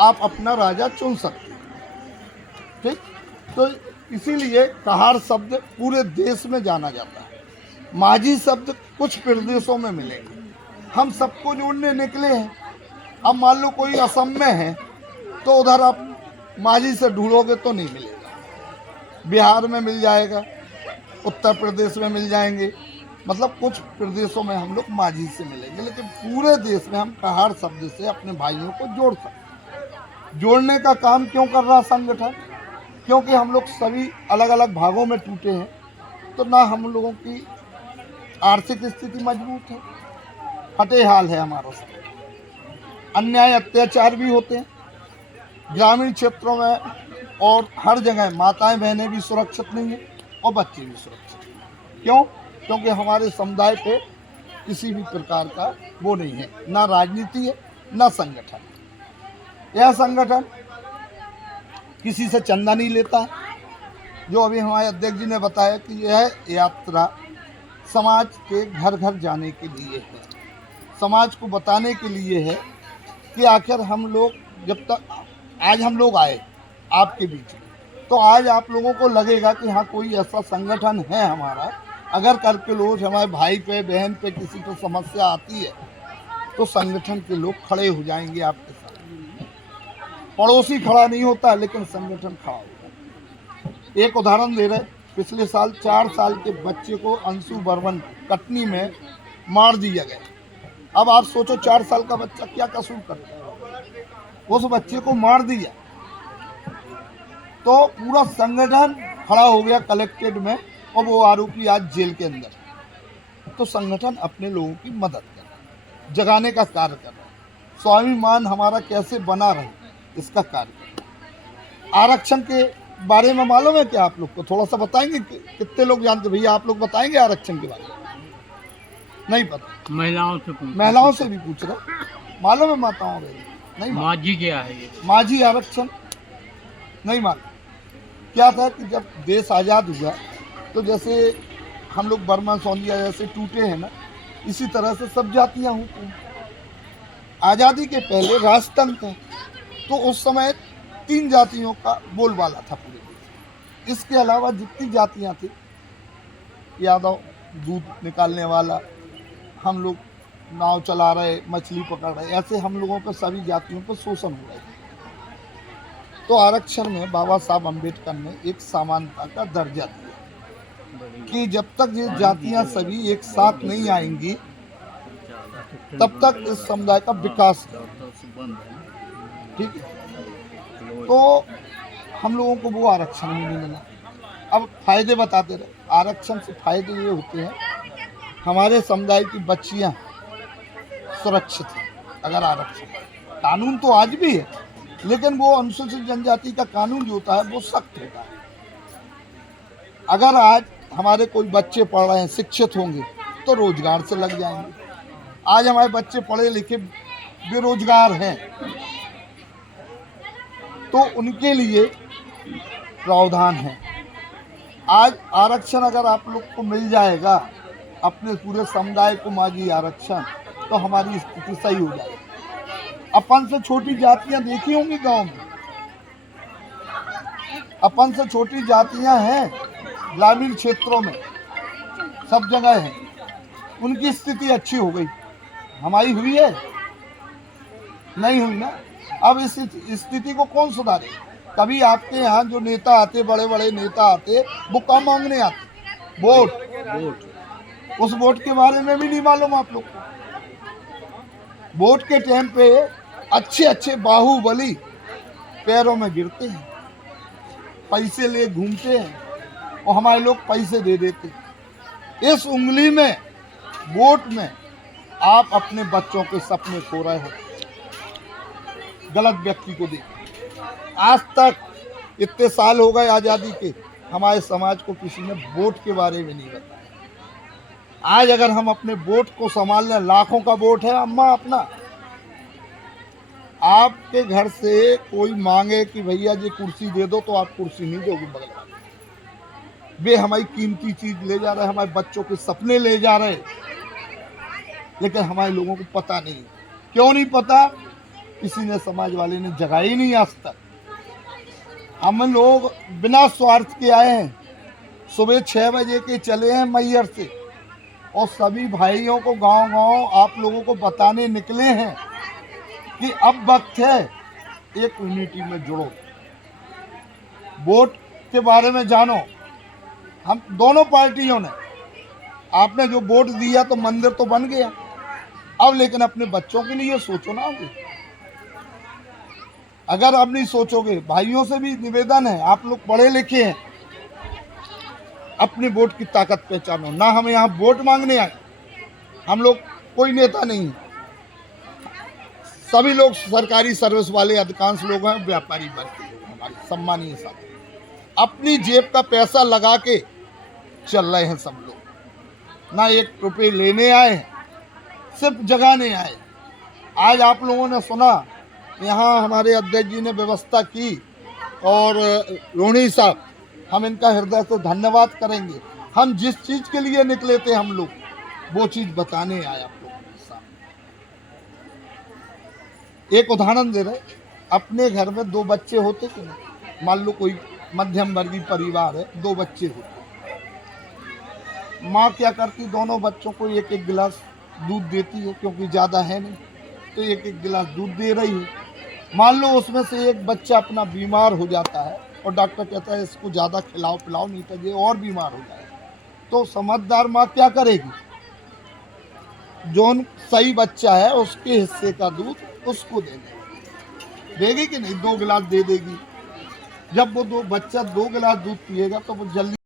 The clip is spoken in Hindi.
आप अपना राजा चुन सकते हैं। ठीक, तो इसीलिए कहार शब्द पूरे देश में जाना जाता है। माझी शब्द कुछ प्रदेशों में मिलेंगे। हम सबको जोड़ने निकले हैं। अब मान लो कोई असम में है तो उधर आप माझी से ढूंढोगे तो नहीं मिलेगा। बिहार में मिल जाएगा, उत्तर प्रदेश में मिल जाएंगे, मतलब कुछ प्रदेशों में हम लोग माझी से मिलेंगे, लेकिन पूरे देश में हम कहार शब्द से अपने भाइयों को जोड़ सकते हैं। जोड़ने का काम क्यों कर रहा संगठन? क्योंकि हम लोग सभी अलग अलग भागों में टूटे हैं, तो ना हम लोगों की आर्थिक स्थिति मजबूत है, फटे हाल है हमारा सब, अन्याय अत्याचार भी होते हैं ग्रामीण क्षेत्रों में, और हर जगह माताएं बहनें भी सुरक्षित नहीं है और बच्चे भी सुरक्षित नहीं। क्यों? क्योंकि हमारे समुदाय पे किसी भी प्रकार का वो नहीं है, ना राजनीति है ना संगठन। यह संगठन किसी से चंदा नहीं लेता है। जो अभी हमारे अध्यक्ष जी ने बताया कि यह यात्रा समाज के घर घर जाने के लिए है, समाज को बताने के लिए है कि आखिर हम लोग, जब तक आज हम लोग आए आपके बीच में, तो आज आप लोगों को लगेगा कि हाँ कोई ऐसा संगठन है हमारा। अगर करके लोग हमारे भाई पे बहन पे किसी पे समस्या आती है तो संगठन के लोग खड़े हो जाएंगे आपके साथ। पड़ोसी खड़ा नहीं होता लेकिन संगठन खड़ा होता है। एक उदाहरण दे रहे, पिछले साल 4 साल के बच्चे को अंशु बर्मन कटनी में मार दिया गया। अब आप सोचो 4 साल का बच्चा क्या कसूर करता है, उस बच्चे को मार दिया तो पूरा संगठन खड़ा हो गया कलेक्ट्रेट में, और वो आरोपी आज जेल के अंदर। तो संगठन अपने लोगों की मदद कर रहा है, जगाने का कार्य कर रहा है, स्वाभिमान हमारा कैसे बना रहे इसका कार्य कर रहा है। आरक्षण के बारे में मालूम है क्या आप लोग को? थोड़ा सा बताएंगे, कितने लोग जानते? भैया आप लोग बताएंगे आरक्षण के बारे में? नहीं पता। महिलाओं से भी पूछ रहे, मालूम है माताओं में? नहीं। माझी क्या है ये? माझी आरक्षण नहीं मालूम। क्या था कि जब देश आज़ाद हुआ तो जैसे हम लोग बर्मा सोनिया जैसे टूटे हैं ना, इसी तरह से सब जातियाँ होती हैं। आज़ादी के पहले राजतंत्र था, तो उस समय 3 जातियों का बोलबाला था पूरे देश। इसके अलावा जितनी जातियाँ थी, यादव दूध निकालने वाला, हम लोग नाव चला रहे, मछली पकड़ रहे, ऐसे हम लोगों पर सभी जातियों पर शोषण हो रहा है। तो आरक्षण में बाबा साहब अम्बेडकर ने एक समानता का दर्जा दिया कि जब तक ये जातियां सभी एक साथ नहीं आएंगी तब तक इस समुदाय का विकास नहीं। ठीक है, तो हम लोगों को वो आरक्षण भी नहीं मिला। अब फायदे बताते रहे। आरक्षण से फायदे ये होते हैं, हमारे समुदाय की बच्चियां सुरक्षित है अगर आरक्षण। कानून तो आज भी है, लेकिन वो अनुसूचित जनजाति का कानून जो होता है वो सख्त होता है। अगर आज हमारे कोई बच्चे पढ़ रहे हैं, शिक्षित होंगे तो रोजगार से लग जाएंगे। आज हमारे बच्चे पढ़े लिखे बेरोजगार हैं तो उनके लिए प्रावधान है। आज आरक्षण अगर आप लोग को मिल जाएगा, अपने पूरे समुदाय को माझी आरक्षण, तो हमारी स्थिति सही हो जाएगी। अपन से छोटी जातियां देखी होंगी गांव में, अपन से छोटी जातियां हैं ग्रामीण क्षेत्रों में, सब जगह है, उनकी स्थिति अच्छी हो गई। हमारी हुई है? नहीं हुई ना। अब इस स्थिति को कौन सुधारे? कभी आपके यहाँ जो नेता आते, बड़े बड़े नेता आते, वो काम मांगने आते, वोट। उस वोट के बारे में भी नहीं मालूम आप लोग को। वोट के टाइम पे अच्छे अच्छे बाहुबली पैरों में गिरते हैं, पैसे ले घूमते हैं और हमारे लोग पैसे दे देते हैं। इस उंगली में, वोट में आप अपने बच्चों के सपने खो रहे हो, गलत व्यक्ति को देख। आज तक इतने साल हो गए आज़ादी के, हमारे समाज को किसी ने वोट के बारे में नहीं बताया। आज अगर हम अपने वोट को संभाल लें, लाखों का वोट है अम्मा अपना, आपके घर से कोई मांगे कि भैया जी कुर्सी दे दो, तो आप कुर्सी नहीं दोगे बगल वाले। वे हमारी कीमती चीज ले जा रहे हैं, हमारे बच्चों के सपने ले जा रहे हैं, लेकिन हमारे लोगों को पता नहीं। क्यों नहीं पता? किसी ने समाज वाले ने जगाई नहीं आज तक। हम लोग बिना स्वार्थ के आए हैं, सुबह 6 बजे के चले हैं मैहर से, और सभी भाइयों को गांव-गांव आप लोगों को बताने निकले हैं कि अब वक्त है एक यूनिटी में जुड़ो, वोट के बारे में जानो। हम दोनों पार्टियों ने, आपने जो वोट दिया तो मंदिर तो बन गया, अब लेकिन अपने बच्चों के लिए सोचो ना। अगर आप नहीं सोचोगे, भाइयों से भी निवेदन है, आप लोग पढ़े लिखे हैं, अपने वोट की ताकत पहचानो ना। हम यहाँ वोट मांगने आए, हम लोग कोई नेता नहीं, सभी लोग सरकारी सर्विस वाले, अधिकांश लोग हैं व्यापारी वर्ग के लोग, हमारे सम्मानीय साथी, अपनी जेब का पैसा लगा के चल रहे हैं सब लोग, ना 1 रुपये लेने आए, सिर्फ जगाने आए। आज आप लोगों ने सुना, यहाँ हमारे अध्यक्ष जी ने व्यवस्था की, और रोहिणी साहब, हम इनका हृदय से धन्यवाद करेंगे। हम जिस चीज़ के लिए निकले थे हम लोग, वो चीज़ बताने आए आप लोगों के सामने। एक उदाहरण दे रहे, अपने घर में 2 बच्चे होते कि नहीं, मान लो कोई मध्यम वर्गीय परिवार है, 2 बच्चे होते, माँ क्या करती, दोनों बच्चों को 1-1 गिलास दूध देती है, क्योंकि ज़्यादा है नहीं तो 1-1 गिलास दूध दे रही है। मान लो उसमें से एक बच्चा अपना बीमार हो जाता है, और डॉक्टर कहता है इसको ज़्यादा खिलाओ पिलाओ, नहीं तो ये और बीमार हो जाएगा, तो समझदार माँ क्या करेगी, जो सही बच्चा है उसके हिस्से का दूध उसको देगी कि नहीं, 2 गिलास दे देगी। जब वो बच्चा 2 गिलास दूध पिएगा तो वो जल्दी